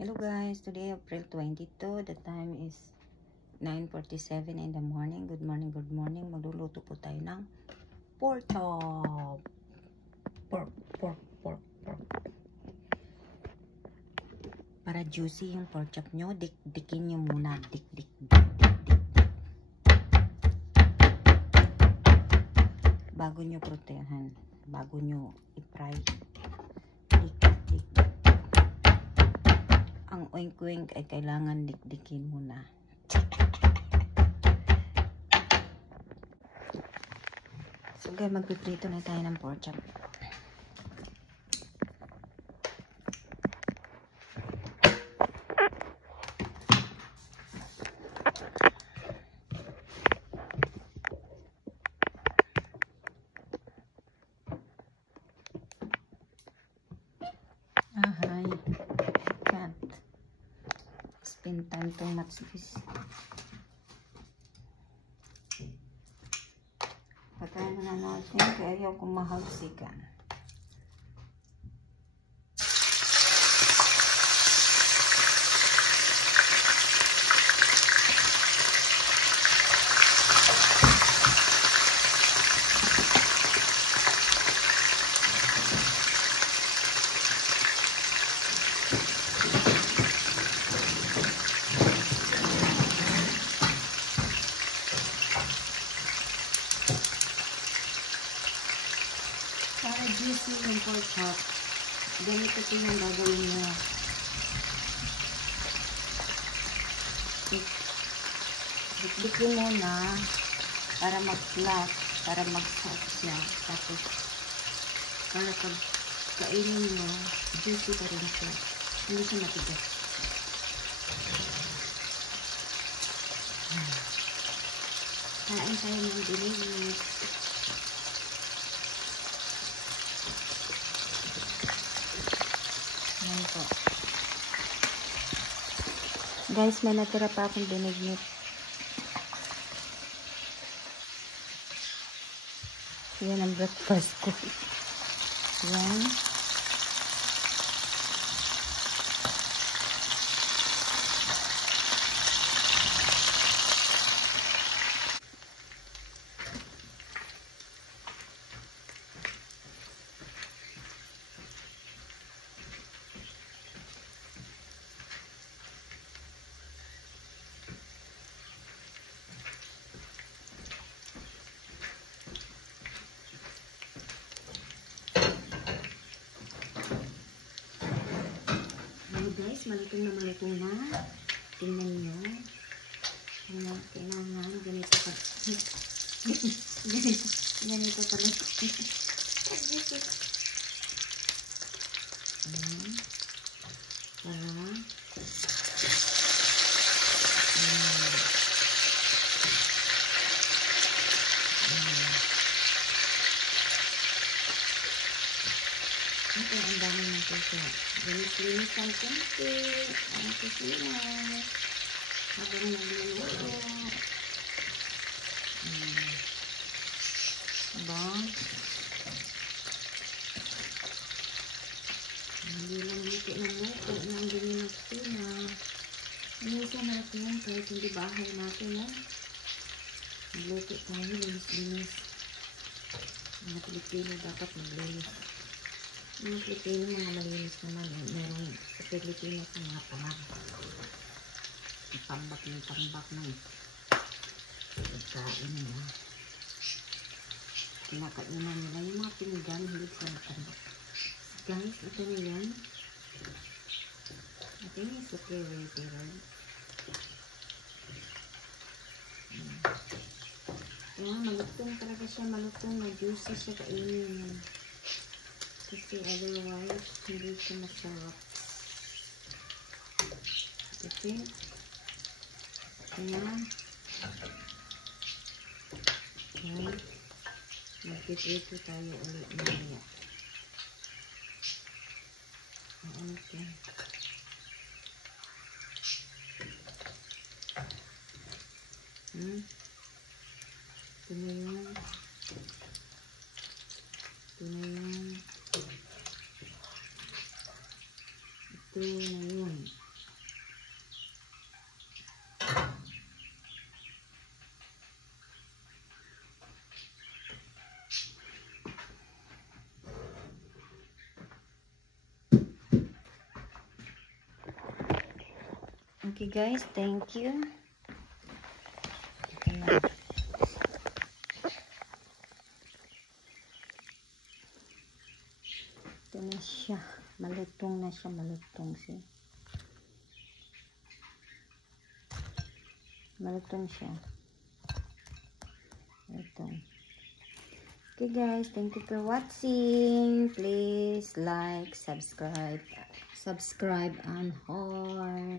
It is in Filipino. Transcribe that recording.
Hello guys, today April 22, the time is 9:47 in the morning. Good morning, good morning. Magluluto po tayo ng pork chop. Pork. Para juicy yung pork chop nyo, dikdikin nyo muna. Dik. Bago nyo protehan, bago nyo i-fry. Dik. Ang oink-oink ay kailangan dikdikin muna. So guys, magpiprito na tayo ng pork chop. I can't spend time too much this. Patayin na natin kaya ayaw kong mahalsikan. Para juicy yung pork chop, ganito po yung gagawin nyo. Dikdikin muna para mag-flat, para mag-flat siya. Tapos, para pag kainin nyo, juicy pa rin siya. Hindi siya matigas. Kain tayo ng dinilis. Po. Guys, may natira pa akong binignit. Yan ang breakfast ko. Yan. Guys, malutong na. Tingnan nyo. Kailangan ganito pa. ganito pala. Ito, ang dami ng puso. Linis ang kunti. Ang kusinas. Habang nagluluto. Diba? Hindi lang luto ng luto. Nang dininas na. Minsan natin yan kahit hindi bahay natin. Magluto tayo. Linis. Mga Pilipino dapat maglinis. Mga Pilipino, mga malinis naman. Meron sa Pilipino sa mga tamang. Tambak ng pagkain nila. Kinakainan nila yung mga pinggan, hindi sila tambak. Guys, ito na yan. I think it's okay ready, right? Kaya malutong talaga siya, malutong na juicy siya kainin. Kasi otherwise, hindi siya masarap. Okay? Ayan. Okay. Magpiprito tayo ulit mamaya. Okay. Ito na yan. Ito na yun. Okay guys, thank you. Ito na. Ito na siya. Malutong na siya. Malutong siya. Malutong siya. Ito. Okay guys, thank you for watching. Please like, subscribe, and heart.